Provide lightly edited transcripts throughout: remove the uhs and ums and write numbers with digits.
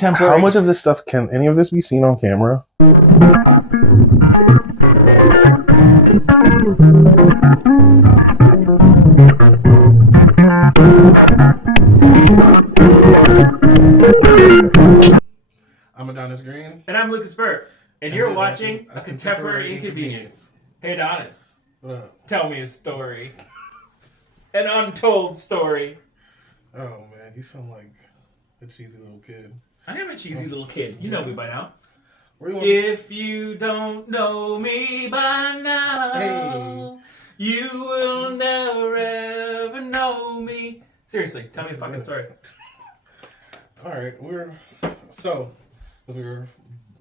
contemporary. How much of this stuff can any of this be seen on camera? I'm Addonis Green. And I'm Lucas Burt. And you're watching A Contemporary Inconvenience. Hey, Addonis. What up? Tell me a story. An untold story. Oh, man. You sound like a cheesy little kid. I am a cheesy little kid. You know me by now. Where you If you don't know me by now, Hey. you will never ever know me. Seriously, tell me a fucking story. All right. We were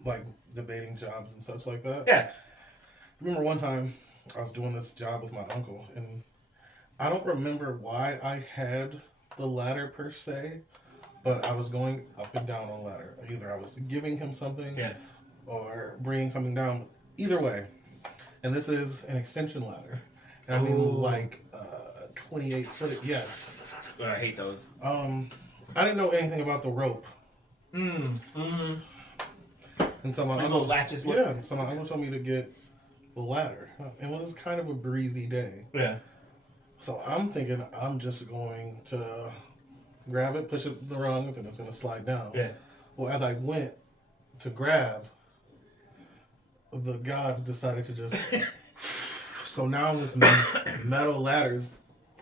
like debating jobs and such like that. Yeah. Remember one time I was doing this job with my uncle, and I don't remember why I had the ladder per se, but I was going up and down on the ladder. Either I was giving him something, or bringing something down. Either way, and this is an extension ladder, and I mean like 28-foot. Yes. I hate those. I didn't know anything about the rope. And so my uncle latches. So my uncle told me to get the ladder. It was kind of a breezy day. Yeah. So I'm thinking I'm just going to grab it, push it the rungs, and it's going to slide down. Yeah. Well, as I went to grab, the gods decided to just... So now this metal ladder's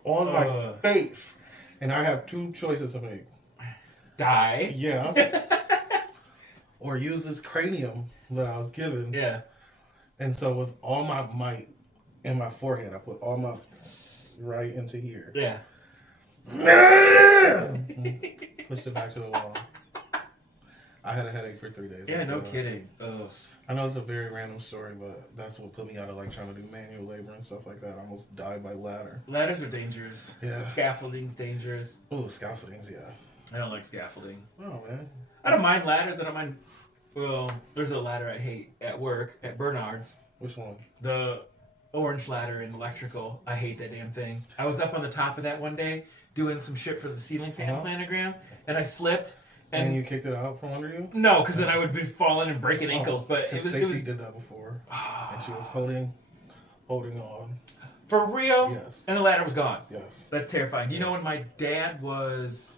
on my face, and I have two choices to make. Die. Yeah. Or use this cranium that I was given. Yeah. And so with all my might in my forehead, I put all my right into here. Yeah. Pushed it back to the wall. I had a headache for 3 days. Yeah, no kidding. Ugh. I know it's a very random story, but that's what put me out of like trying to do manual labor and stuff like that. I almost died by ladder. Ladders are dangerous. Yeah. Scaffolding's dangerous. Oh, scaffoldings, yeah. I don't like scaffolding. Oh, man. I don't mind ladders. I don't mind. Well, there's a ladder I hate at work at Bernard's. Which one? The orange ladder in electrical. I hate that damn thing. I was up on the top of that one day doing some shit for the ceiling fan planogram, and I slipped. And you kicked it out from under you? No, because then I would be falling and breaking ankles. But Stacy did that before, and she was holding on. For real? Yes. And the ladder was gone. Yes. That's terrifying. You know, when my dad was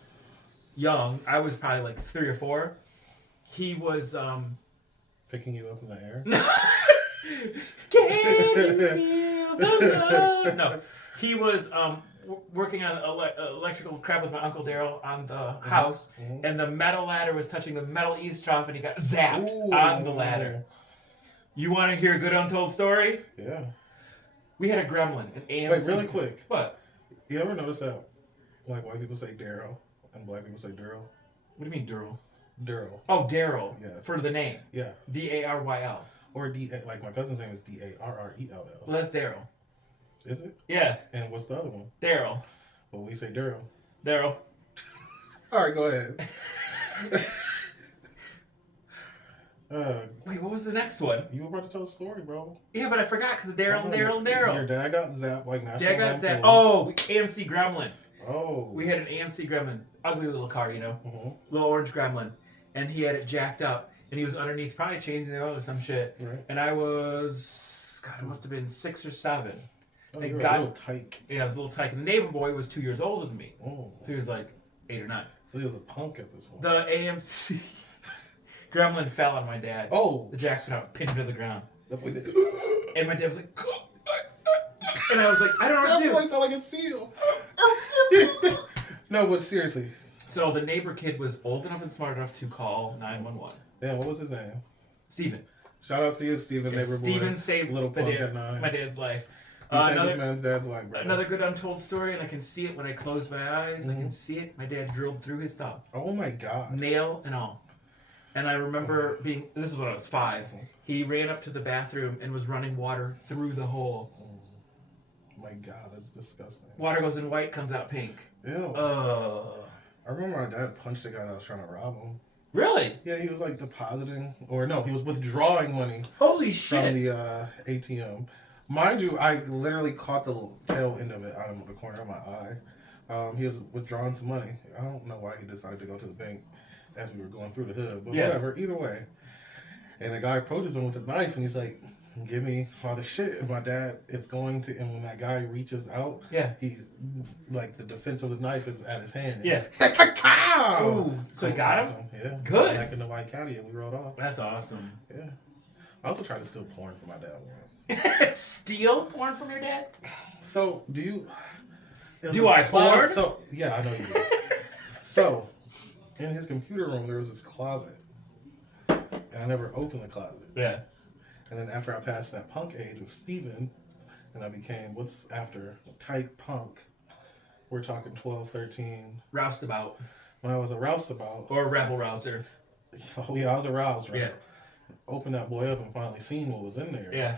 young, I was probably like 3 or 4. He was picking you up in the air. Can you feel the love? No, he was working on electrical crap with my uncle Daryl on the house, and the metal ladder was touching the metal eaves trough, and he got zapped on the ladder. You want to hear a good untold story? Yeah. We had a gremlin, an AMC. Wait, really quick. What? You ever notice that, like, white people say Daryl and black people say Daryl? What do you mean, Darrell? Daryl. Oh, Daryl. Yes. For the name. Yeah. Daryl. Or like my cousin's name is Darrell. Well, that's Daryl. Is it? Yeah. And what's the other one? Daryl. Well, we say Daryl. Daryl. All right, go ahead. Wait, what was the next one? You were about to tell a story, bro. Yeah, but I forgot because Daryl. Your dad got zapped like national. Dad got zapped. Oh, AMC Gremlin. Oh. We had an AMC Gremlin, ugly little car, you know, Mm-hmm. little orange Gremlin, and he had it jacked up, and he was underneath, probably changing the oil or some shit. Right. And I was, God, it must have been 6 or 7. Oh, Thank you're God. a little tyke. Yeah, I was a little tyke. And the neighbor boy was 2 years older than me, Oh. so he was like 8 or 9. So he was a punk at this point. The AMC Gremlin fell on my dad. Oh. The jacks went out, pinned him to the ground. That boy said, And my dad was like, and I was like, I don't know what to do. That boy sound like a seal. No, but seriously. So the neighbor kid was old enough and smart enough to call 911. Damn, what was his name? Steven. Shout out to you, Steven, neighbor boy. Steven saved little my punk at 9. dad's life. He saved this man's dad's life, brother. Another good untold story, and I can see it when I close my eyes. I can see it. My dad drilled through his thumb. Oh my God. Nail and all. And I remember this is when I was 5. He ran up to the bathroom and was running water through the hole. Oh my God, that's disgusting. Water goes in white, comes out pink. Ew. I remember my dad punched the guy that was trying to rob him. Really? Yeah, he was like depositing, or no, he was withdrawing money. Holy shit. From the ATM. Mind you, I literally caught the tail end of it out of the corner of my eye. He was withdrawing some money. I don't know why he decided to go to the bank as we were going through the hood, but Yeah. whatever. Either way, and a guy approaches him with a knife, and he's like, "Give me all the shit." And my dad is going to, and when that guy reaches out, Yeah. he's like the defense of the knife is at his hand. Yeah. Ooh. So he got him? Yeah. Good. Back in the White County, and we rode off. That's awesome. Yeah. I also tried to steal porn from my dad once. Steal porn from your dad? So, do you... Do I porn? So, yeah, I know you do. So, in his computer room, there was this closet. And I never opened the closet. Yeah. And then after I passed that punk age of Steven, and I became, what's after, type punk. We're talking 12, 13. Roustabout. When I was a roustabout. Or rebel rouser. Oh, yeah, I was aroused, right? Yeah. Opened that boy up and finally seen what was in there. Yeah.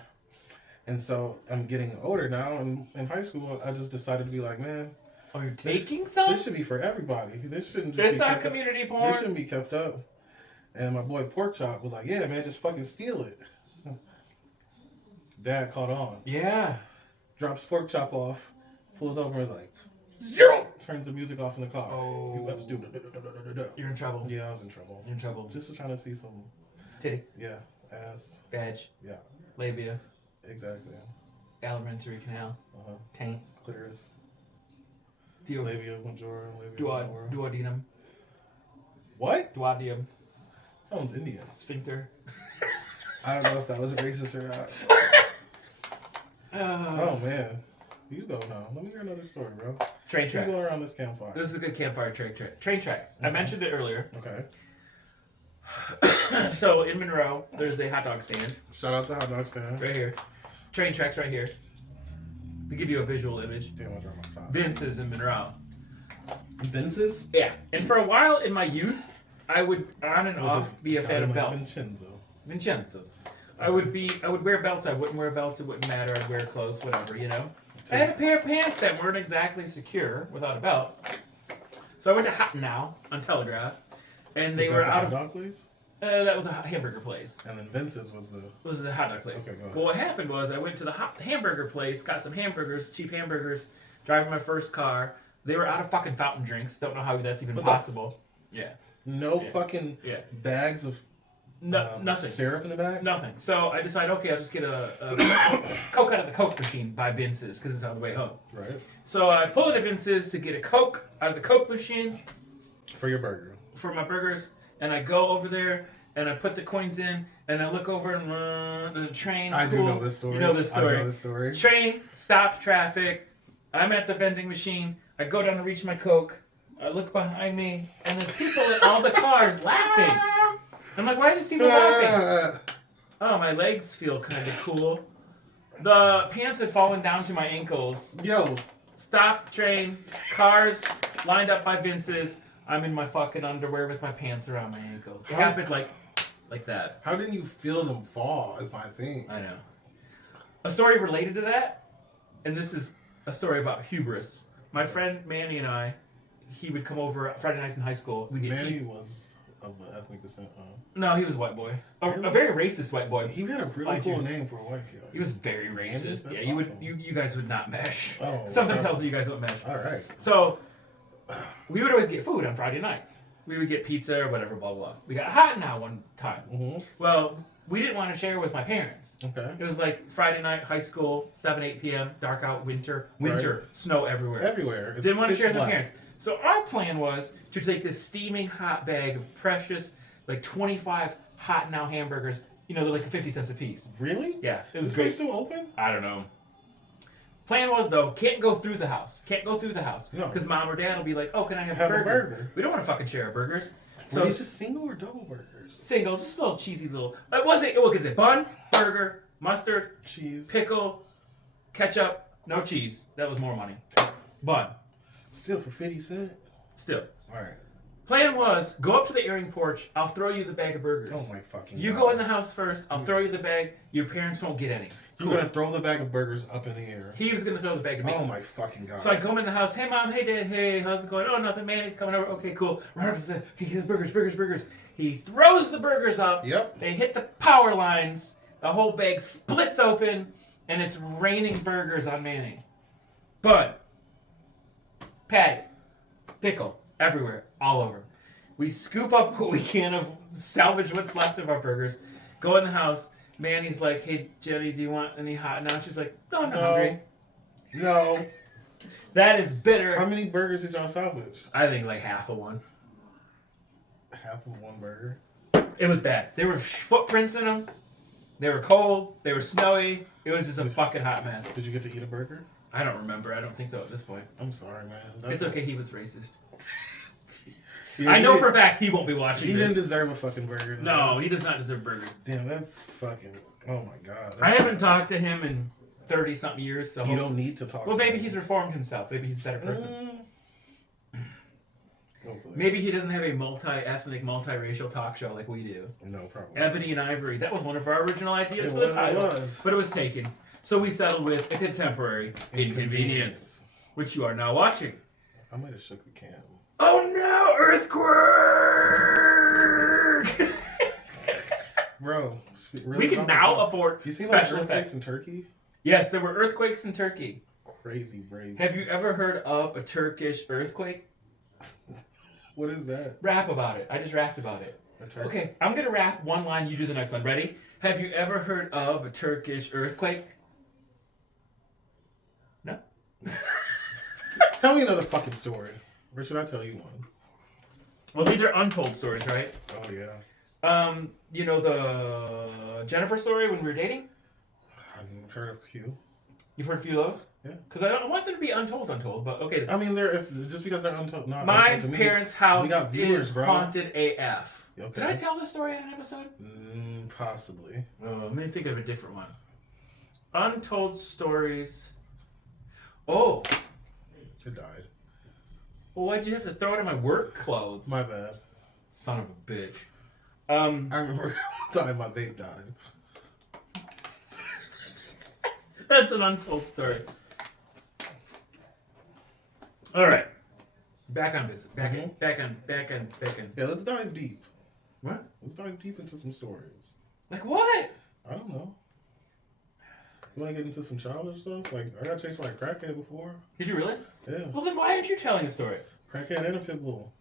And so I'm getting older now, and in high school, I just decided to be like, man, Oh, you're taking some? this should be for everybody. This shouldn't just It's be not kept community up. porn. This shouldn't be kept up. And my boy Pork Chop was like, yeah, man, just fucking steal it. Dad caught on. Yeah. Drops Pork Chop off, pulls over and is like, zero! Turns the music off in the car. Oh. You ever do You're in trouble. Yeah, I was in trouble. You're in trouble. Just trying to see some, Titty. yeah, ass. Badge. Yeah, Labia. exactly. Alimentary canal. Uh-huh. Taint. Clitoris. Dio. Labia majora, labia minora. Duodenum. What? Duodenum. Sounds Indian. Sphincter. I don't know if that was racist or not. Oh man, you go now. Let me hear another story, bro. Train You tracks. go around this campfire. This is a good campfire train tracks. I mentioned it earlier. Okay. So in Monroe, there's a hot dog stand Shout out to Hot Dog Stand. right here. Train tracks right here. To give you a visual image. Damn, I dropped my top. Vince's in Monroe. Vince's? Yeah. And for a while in my youth, I would on and Was off it be a fan of Italian like belts. Vincenzo. Vincenzo's. I would wear belts. I wouldn't wear belts. It wouldn't matter. I'd wear clothes, whatever, you know. I had a pair of pants that weren't exactly secure without a belt. So I went to Hot Now on Telegraph, and they Is were that the out hot of. dog place? That was a hamburger place. And then Vince's was the. It was the hot dog place. Okay, go ahead. Well, what happened was I went to the hot hamburger place, got some hamburgers, cheap hamburgers, driving my first car. They were out of fucking fountain drinks. Don't know how that's even What the possible. Yeah. No Yeah. fucking Yeah. bags of Nothing. syrup in the bag? Nothing. So I decided, okay, I'll just get a Coke out of the Coke machine by Vince's because it's on the way home. Right. So I pull into Vince's to get a Coke out of the Coke machine For your burger. for my burgers, and I go over there and I put the coins in, and I look over and there's a train. I do cool. know this story. You know this story. I know this story. Train stopped traffic. I'm at the vending machine. I go down to reach my Coke. I look behind me, and there's people in all the cars laughing. I'm like, why are these people laughing? Oh, my legs feel kind of cool. The pants had fallen down to my ankles. Yo, Stop train, cars lined up by Vince's. I'm in my fucking underwear with my pants around my ankles. It happened like that. how didn't you feel them fall is my thing. I know. A story related to that, and this is a story about hubris. My friend Manny and I, he would come over Friday nights in high school. We'd get Manny was of ethnic descent. No, he was a white boy. A Really? very racist white boy. He had a really Mind cool you. name for a white kid. He was very racist. That's Yeah, you awesome. you guys would not mesh. Oh, Something okay. tells me you guys don't mesh. All right. So we would always get food on Friday nights. We would get pizza or whatever, blah blah. We got Hot Now one time. Mm-hmm. Well, we didn't want to share with my parents. Okay. It was like Friday night, high school, 7, 8 p.m., dark out, winter, snow everywhere. Everywhere. It's Didn't want to pitch share with my black. parents. So our plan was to take this steaming hot bag of precious, like 25 Hot Now hamburgers. You know, they're like 50 cents a piece. Really? Yeah, it was Is great. place still open? I don't know. Plan was though, can't go through the house. Can't go through the house No. because mom or dad will be like, "Oh, can I have Have a a burger?" burger. We don't want to fucking share our burgers. So So these just single or double burgers? single, just a little cheesy little. It wasn't. What was it? Bun, burger, mustard, Cheese. pickle, ketchup, no cheese. That was more money. Bun, Still for 50 cents? still. All right. Plan was go up to the airing porch. I'll throw you the bag of burgers. Oh my fucking You God. go in the house first. I'll throw you the bag. Your parents won't get any. You're going to throw the bag of burgers up in the air. He was gonna throw the bag of me. Oh my fucking God. So I come in the house. Hey mom. Hey dad. Hey, how's it going? Oh nothing, man. He's coming over. Okay, cool. Run up to the. He gets burgers. He throws the burgers up. Yep. They hit the power lines. The whole bag splits open, and it's raining burgers on Manny. Bun, patty, pickle, everywhere, all over. We scoop up what we can of salvage what's left of our burgers. Go in the house. Manny's like, "Hey Jenny, do you want any hot?" Now she's like, "No, I'm not hungry." No. That is bitter. How many burgers did y'all salvage? I think like half of one. Half of one burger. It was bad. There were footprints in them. They were cold. They were snowy. It was just a fucking hot mess. Did you get to eat a burger? I don't remember. I don't think so at this point. I'm sorry, man. It's okay. He was racist. Yeah, I know for a fact he won't be watching He this. didn't deserve a fucking burger. No, he does not deserve a burger. Damn, that's fucking... Oh my god. I haven't talked to him in 30-something years, so... You don't need to talk Well, to maybe him. he's reformed himself. Maybe he's a better person. Hopefully. Maybe he doesn't have a multi-ethnic, multi-racial talk show like we do. No, probably. Ebony and Ivory. That was one of our original ideas It for the was, title. it was. But it was taken. So we settled with a contemporary Inconvenience, which you are now watching. I might have shook the can. Oh no! Earthquake! Bro, really We can now afford You seen special those earthquakes effects. in Turkey? Yes, there were earthquakes in Turkey. Crazy, brazy. Have you ever heard of a Turkish earthquake? What is that? Rap about it. I just rapped about it. A Turkey? Okay, I'm gonna rap one line, you do the next line. Ready? Have you ever heard of a Turkish earthquake? No? Tell me another fucking story. Or should I tell you one? Well, these are untold stories, right? Oh, yeah. You know the Jennifer story when we were dating? I've heard of Q. You've heard a few of those? Yeah. Because I don't want them to be untold, but okay. I mean, just because they're untold. Not My untold to me, parents' we house got viewers, is bro. haunted AF. Okay. Did I tell this story in an episode? Possibly. Let me think of a different one. Untold stories. Oh, It died. well, why'd you have to throw it in my work clothes? My bad. Son of a bitch. I remember the time my vape died. That's an untold story. All right. Back on business. Back on. Yeah, let's dive deep. What? Let's dive deep into some stories. Like what? I don't know. You want to get into some childish stuff? Like, I got chased by a crackhead before. Did you really? Yeah. Well, then why aren't you telling a story? Crackhead and a pit bull.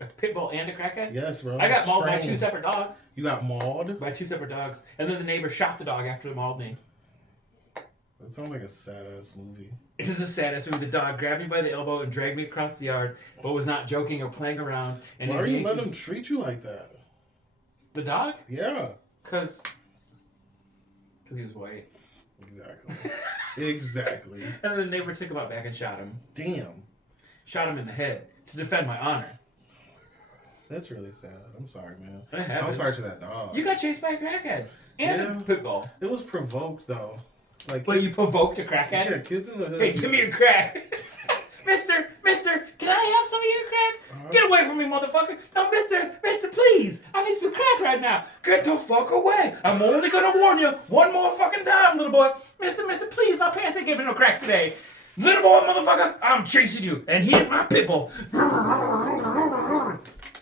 A pit bull and a crackhead? Yes, bro. I got was mauled by trained. 2 separate dogs. You got mauled? By 2 separate dogs. And then the neighbor shot the dog after it mauled me. That sounds like a sad-ass movie. It is the saddest when the dog grabbed me by the elbow and dragged me across the yard, but was not joking or playing around. And Why his are you Yankee- letting him treat you like that? The dog? Yeah. Because he was white. Exactly. Exactly. And then the neighbor took him out back and shot him. Damn. Shot him in the head to defend my honor. That's really sad. I'm sorry, man. It happens. I'm sorry to that dog. You got chased by a crackhead. And Yeah. a pit bull. It was provoked, though. Like, Well, you kids, provoked a crackhead? yeah, kids in the hood. Hey, give me your crack. Mister, can I have some of your crack? Get away from me, motherfucker. No, mister, please. I need some crack right now. Get the fuck away. I'm only gonna warn you one more fucking time, little boy. Mister, please, my pants ain't giving no crack today. Little boy, motherfucker, I'm chasing you, and here's my pit bull.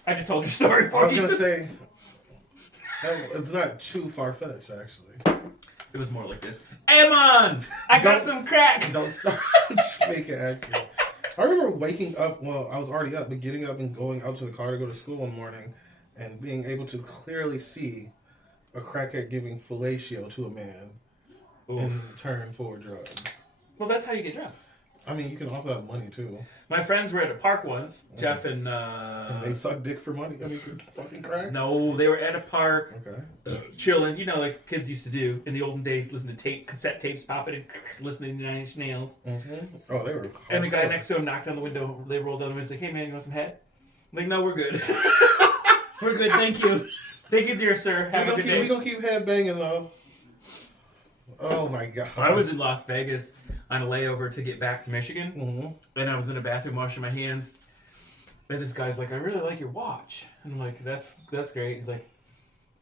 I just told your story I for was you. going to say, it's not too far-fetched, actually. It was more like this. Amon, I got some crack. Don't start making accent. I remember waking up, well, I was already up, but getting up and going out to the car to go to school one morning and being able to clearly see a crackhead giving fellatio to a man in return for drugs. Well, that's how you get drugs. I mean, you can also have money, too. My friends were at a park once, Jeff and... And they suck dick for money? I mean, for fucking crack? No, they were at a park, Okay. chilling, you know, like kids used to do in the olden days, listen to cassette tapes, popping and listening to Nine Inch Nails. Mm-hmm. Oh, they were And the guy hardcore. next to him knocked on the window, they rolled down the window, like, hey man, you want some head? I'm like, no, we're good. We're good, thank you. Thank you, dear sir. Have a good day. We're going to keep head banging, though. Oh, my God. I was in Las Vegas on a layover to get back to Michigan, Mm-hmm. and I was in a bathroom washing my hands, and this guy's like, I really like your watch. And I'm like, that's great. He's like,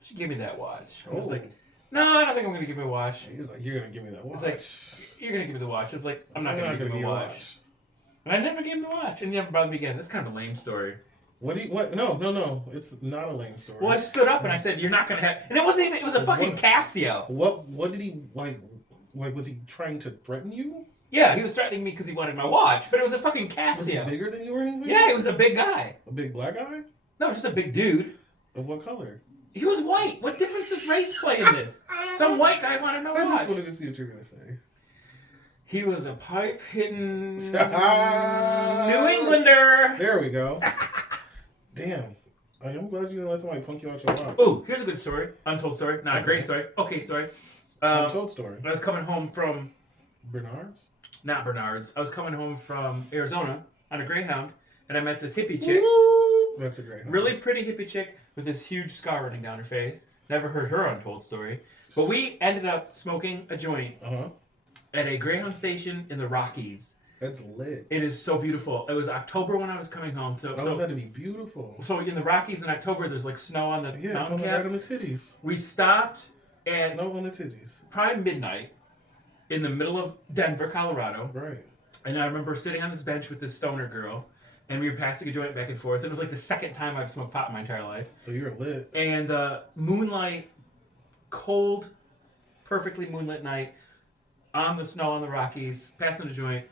you should give me that watch. I was like, no, I don't think I'm going to give you a watch. He's like, you're going to give me that watch. It's like, you're going to give me the watch. I was like, I'm not going to give gonna you a watch. And I never gave him the watch, and he never bothered me again. That's kind of a lame story. What? No. It's not a lame story. Well, I stood up and I said, you're not going to have... And it wasn't even... It was a fucking Casio. What did he, like, was he trying to threaten you? Yeah, he was threatening me because he wanted my watch, but it was a fucking Was he Casio. bigger than you or anything? Yeah, he was a big guy. A big black guy? No, just a big dude. Of what color? He was white. What difference does race play in this? Some white guy want to know I why. just wanted to see what you're gonna say. He was a pipe-hitting New Englander. There we go. Damn. I'm glad you didn't let somebody punk you out your watch. Oh, here's a good story. Untold story. Not a great story. Okay story. Untold story. I was coming home from... Bernard's? Not Bernard's. I was coming home from Arizona on a Greyhound, and I met this hippie chick. Woo! That's a great. Really pretty hippie chick with this huge scar running down her face. Never heard her untold story. But we ended up smoking a joint at a Greyhound station in the Rockies. That's lit. It is so beautiful. It was October when I was coming home. So had to be beautiful. So in the Rockies in October, there's like snow on the Yeah, mountain it's caps. on the titties. We stopped at Snow on the titties. probably midnight in the middle of Denver, Colorado. Right. And I remember sitting on this bench with this stoner girl, and we were passing a joint back and forth. It was like the second time I've smoked pot in my entire life. So you're lit. And moonlight, cold, perfectly moonlit night, on the snow on the Rockies, passing a joint,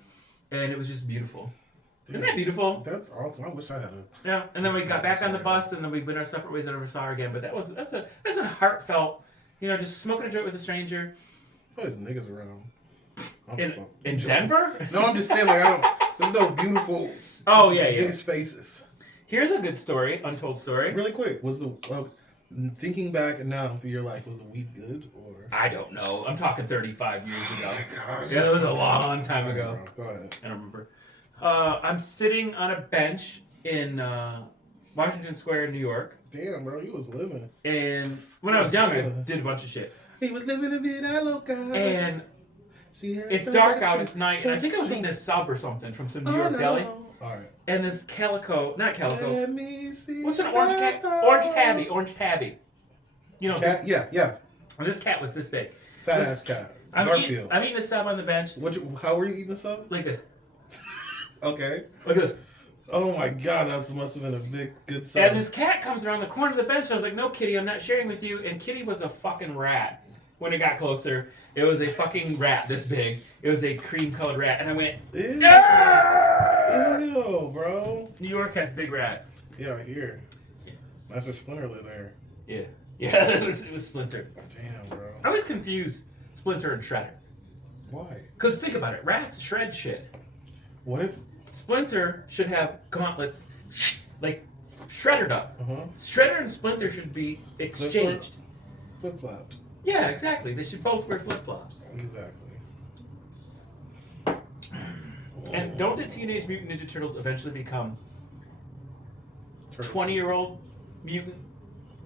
and it was just beautiful. Isn't that beautiful? That's awesome. I wish I had a... Yeah. And then we got back on the bus, and then we went our separate ways. I never saw her again. But that's a heartfelt, just smoking a joint with a stranger. Oh, there's niggas around. In Denver? No, I'm just saying, there's no beautiful... Oh, yeah. Niggas' faces. Here's a good story, untold story. Really quick, was thinking back now for your life, was the weed good or? I don't know. I'm talking 35 years ago. Oh my gosh. Yeah, that was a long time ago. Go ahead. I don't remember. I'm sitting on a bench in Washington Square in New York. Damn, bro, you was living. And when I was young, I did a bunch of shit. He was living a vida loca. And it's dark out, it's night, and I think I was eating a sub or something from some New York deli. All right. And this not calico. Let me see. What's an orange tabby? Cat? Yeah. And this cat was this big. Fat ass cat. I'm Garfield. eating a sub on the bench. How were you eating this up? Like this. Okay. Like this. Oh my god, that must have been a good sub. And this cat comes around the corner of the bench. I was like, no, Kitty, I'm not sharing with you. And Kitty was a fucking rat. When it got closer, it was a fucking rat this big. It was a cream-colored rat. And I went, Ew. Arr! Ew, bro. New York has big rats. Yeah, here. Master Splinter lit there. Yeah. Yeah, it was Splinter. Damn, bro. I always confuse Splinter and Shredder. Why? Because think about it. Rats shred shit. What if... Splinter should have gauntlets like Shredder does. Shredder and Splinter should be exchanged. Flip-flopped. Yeah, exactly. They should both wear flip-flops. Exactly. And don't the Teenage Mutant Ninja Turtles eventually become 20-year-old mutant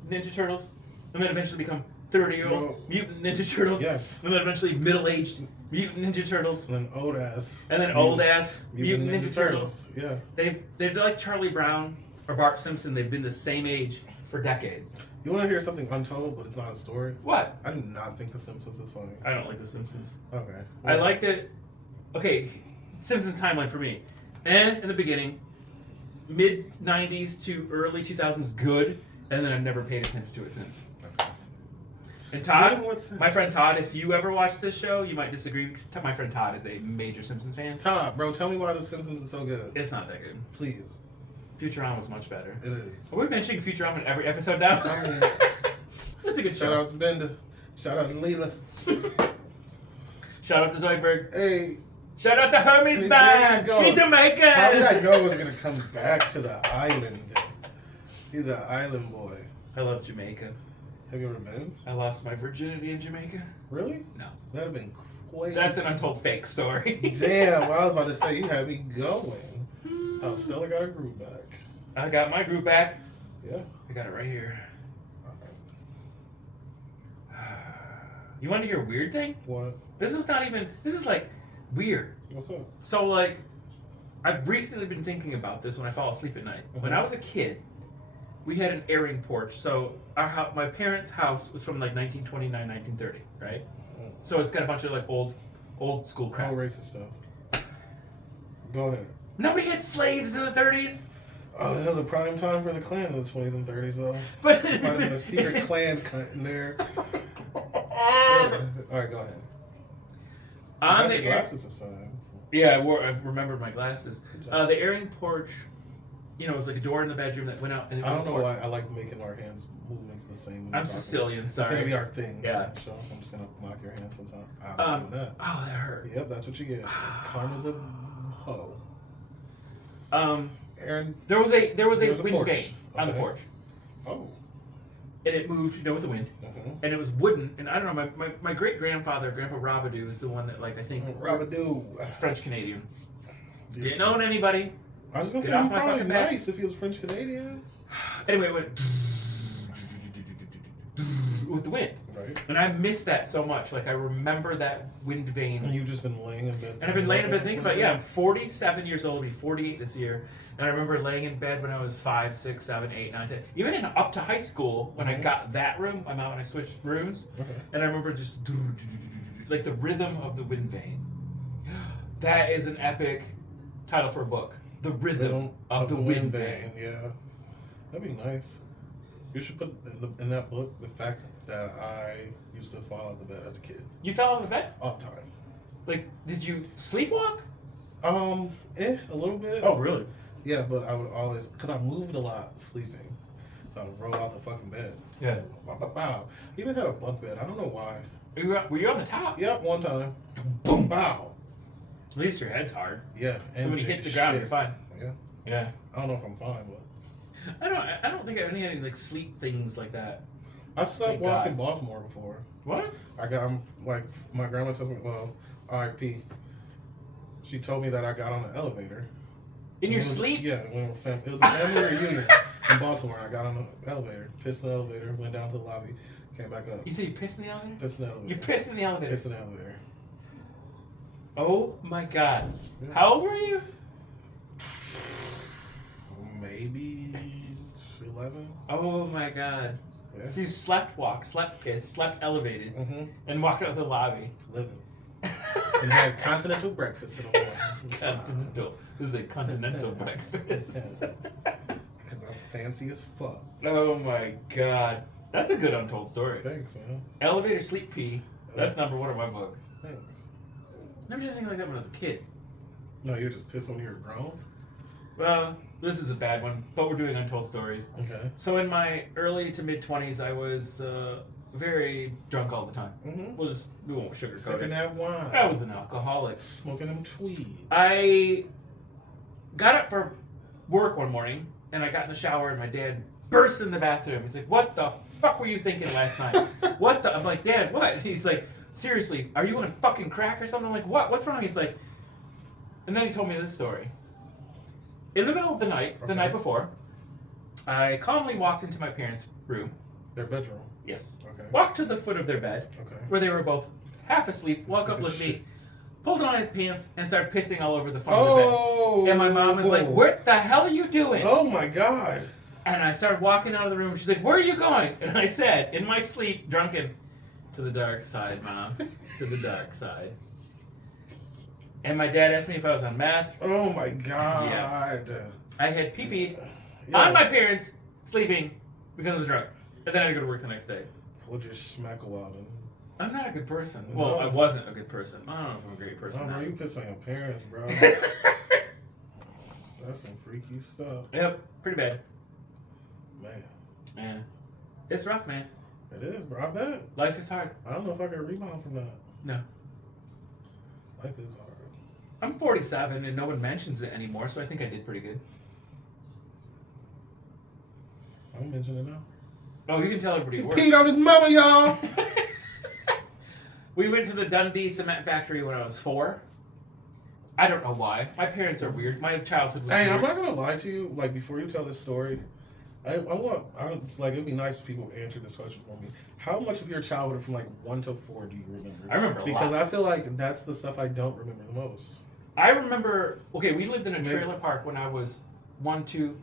Ninja Turtles? And then eventually become 30-year-old mutant Ninja Turtles? Yes. And then eventually middle-aged mutant Ninja Turtles? And then old-ass. And then old-ass mutant Ninja Turtles. Yeah. They're like Charlie Brown or Bart Simpson. They've been the same age for decades. You want to hear something untold, but it's not a story? What? I do not think The Simpsons is funny. I don't like The Simpsons. Okay. I liked it. Okay, Simpsons timeline for me. In the beginning, mid 90s to early 2000s, good, and then I've never paid attention to it since. Okay. And Todd, my friend Todd, if you ever watch this show, you might disagree. My friend Todd is a major Simpsons fan. Todd, bro, tell me why The Simpsons is so good. It's not that good. Please. Futurama's much better. It is. Are we mentioning Futurama in every episode now? That's a good show. Shout out to Benda. Shout out to Leela. Shout out to Zoidberg. Hey. Shout out to Hermes Band in Jamaica. How did I know I was going to come back to the island? He's an island boy. I love Jamaica. Have you ever been? I lost my virginity in Jamaica. Really? No. That'd have been crazy. That's an untold fake story. Damn, I was about to say you had me going. Oh, Stella got her groove back. I got my groove back. Yeah. I got it right here. You want to hear a weird thing? What? This is like weird. What's up? So like, I've recently been thinking about this when I fall asleep at night. When I was a kid, we had an airing porch. So my parents' house was from like 1929, 1930, right? So it's got a bunch of like old school crap. All racist stuff. Go ahead. Nobody had slaves in the 30s. Oh, that was a prime time for the Klan in the 20s and 30s, though. But might have been a secret Klan cut in there. All right, go ahead. On the glasses aside. Yeah, I remembered my glasses. The airing porch you know, it was like a door in the bedroom that went out. And it I went don't know porch. why I like making our hands movements the same. when I'm we're talking. Sicilian, It's sorry. gonna be our thing. Yeah. So I'm just gonna mock your hand sometime. I'm doing that. Oh, that hurt. Yep, that's what you get. Karma's a hoe. Aaron, There was a wind porch. vane on the Okay. porch, oh. and it moved, you know, with the wind, and it was wooden. And I don't know, my great grandfather, Grandpa Rabadou, is the one that, like, I think Rabadou. French Canadian. Didn't own anybody. I was gonna Get say off he's my probably fucking back. nice if he was French Canadian. Anyway, it went with the wind, Right. and I miss that so much. Like, I remember that wind And vane. you've just been laying in bed. And I've been laying in bed thinking about it. Yeah, I'm 47 years old. I'll be 48 this year. And I remember laying in bed when I was 5, 6, 7, 8, 9, 10. Even up to high school, when I got that room, my mom and I switched rooms. Okay. And I remember just like the rhythm of the wind vane. That is an epic title for a book. The rhythm of the wind vane. Yeah, that'd be nice. You should put in that book the fact that I used to fall out the bed as a kid You fell out of the bed? all the time. Like, did you sleepwalk? A little bit. Oh, really? Yeah, but I would always, because I moved a lot sleeping, so I would roll out the fucking bed. Yeah. Wow. Even had a bunk bed. I don't know why. Were you on the top? Yep, one time. Boom, bow. At least your head's hard. Yeah. So when you hit the ground, you're fine. Yeah. Yeah. I don't know if I'm fine, but I don't think I had any like sleep things like that. I slept Thank walk God. in Baltimore before. What? Like my grandma told me. Well, R.I.P. She told me that I got on the elevator. In your It was- sleep? Yeah, when it was a family reunion in Baltimore. I got on the elevator, pissed in the elevator, went down to the lobby, came back up. You said you pissed in the elevator? Pissed in the elevator. You pissed in the elevator? Pissed in the elevator. Oh my god. Yeah. How old were you? Maybe 11. Oh my god. Yeah. So you slept pissed, slept elevated, and walked out of the lobby. Living. And had continental breakfast in the morning. Continental. This is a continental breakfast. Because I'm fancy as fuck. Oh my god. That's a good untold story. Thanks, man. Elevator sleep pee. That's number one in my book. Thanks. Never did anything like that when I was a kid. No, you were just pissed when you were grown? Well, this is a bad one, but we're doing untold stories. Okay. So in my early to mid 20s, I was very drunk all the time. Mm-hmm. We won't sugarcoat Sipping it. that wine. I was an alcoholic. Smoking them tweeds. I got up for work one morning, and I got in the shower, and my dad burst in the bathroom. He's like, "What the fuck were you thinking last night?" What the? I'm like, "Dad, what?" He's like, "Seriously, are you on fucking crack or something?" I'm like, "What? What's wrong?" He's like, and then he told me this story. In the middle of the night, the night before, I calmly walked into my parents' room. Their bedroom. Yes. Okay. Walked to the foot of their bed, Okay. where they were both half asleep, woke up, looked at me, pulled on my pants, and started pissing all over the front of the bed. And my mom was like, "What the hell are you doing?" Oh my god. And I started walking out of the room. She's like, "Where are you going?" And I said, in my sleep, drunken, "To the dark side, Mom. To the dark side." And my dad asked me if I was on meth. Oh my god. Yeah. I had pee-peed Yeah. on my parents, sleeping, because I was drunk. And then I had to go to work the next day. Pulled your schmackle out and I'm not a good person. No. Well, I wasn't a good person. I don't know if I'm a great person oh, now. bro, you pissed on your parents, bro. That's some freaky stuff. Yep, pretty bad. Man. Yeah. It's rough, man. It is, bro. I bet. Life is hard. I don't know if I can rebound from that. No. Life is hard. I'm 47 and no one mentions it anymore, so I think I did pretty good. I'm mentioning it now. Oh, you can tell everybody He it worked. peed on his mama, y'all. We went to the Dundee cement factory when I was 4. I don't know why. My parents are weird. My childhood was Hey, weird. I'm not gonna lie to you. Like before you tell this story, it'd be nice if people answer this question for me. How much of your childhood from like 1 to 4 do you remember? I remember a because lot. I feel like that's the stuff I don't remember the most. I remember, okay, we lived in a Maybe. trailer park when I was 2,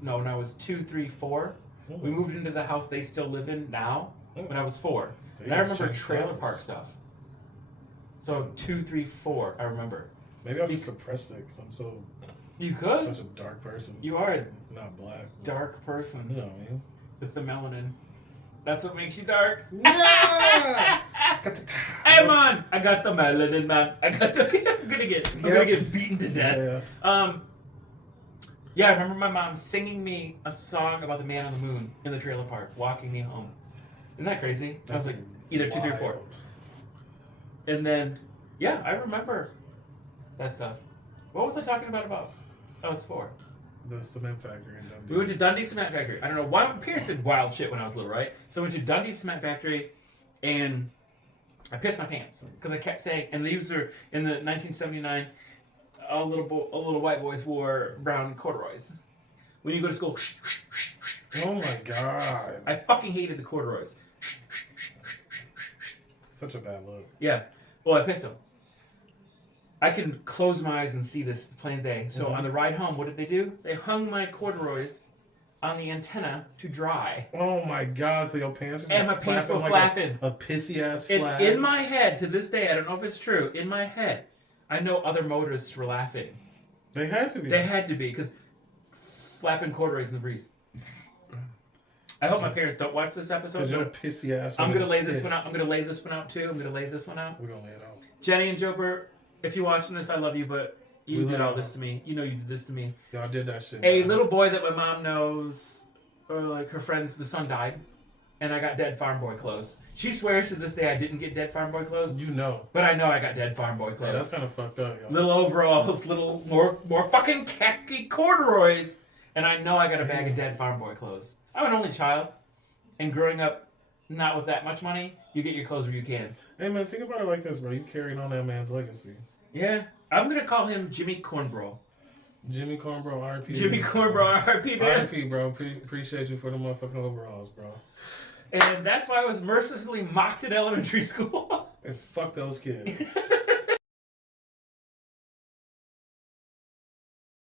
3, 4. We moved into the house they still live in now when I was 4. So And you I guys remember changed trailer classes. park stuff. So 2, 3, 4, I remember. Maybe I'll just suppress it because I'm You could. such a dark person. You are a Not black. dark person. You know what I mean? It's the melanin. That's what makes you dark. Yeah! Hey man, I got the melanin, man. I'm gonna get beaten to death. Yeah. Yeah, I remember my mom singing me a song about the man on the moon in the trailer park, walking me home. Isn't that crazy? I was like either 2, 3, or 4. And then, yeah, I remember that stuff. What was I talking about? I was 4. The cement factory in Dundee. We went to Dundee Cement Factory. I don't know why my parents did wild shit when I was little, right? So I went to Dundee Cement Factory, and I pissed my pants because I kept saying, and these were in the 1979. All little white boys wore brown corduroys. When you go to school, Oh my god. I fucking hated the corduroys. Such a bad look. Yeah. Well, I pissed them. I can close my eyes and see this plain day. So on the ride home, what did they do? They hung my corduroys on the antenna to dry. Oh my god, so your pants just And my pants were like flapping. A pissy ass And flag. in my head, to this day, I don't know if it's true, in my head, I know other motorists were laughing. They had to be. They had to be, because flapping corduroys in the breeze. I hope my parents don't watch this episode. Because you're pissy ass. I'm gonna lay this one out. I'm gonna lay this one out too. We're gonna lay it out. Jenny and Joper, if you're watching this, I love you, but you did all this to me. You know you did this to me. Y'all did that shit. A little boy that my mom knows, or like her friends, the son died, and I got dead farm boy clothes. She swears to this day I didn't get dead farm boy clothes. You know. But I know I got dead farm boy clothes. Yeah, that's kind of fucked up, y'all. Little overalls, little more fucking khaki corduroys, and I know I got a bag of dead farm boy clothes. I'm an only child, and growing up not with that much money, you get your clothes where you can. Hey man, think about it like this, bro. You carried on that man's legacy. Yeah. I'm gonna call him Jimmy Cornbro. Jimmy Cornbro, RP. Jimmy Cornbro, RP, man. RP, bro. Appreciate you for the motherfucking overalls, bro. And that's why I was mercilessly mocked in elementary school. And fuck those kids.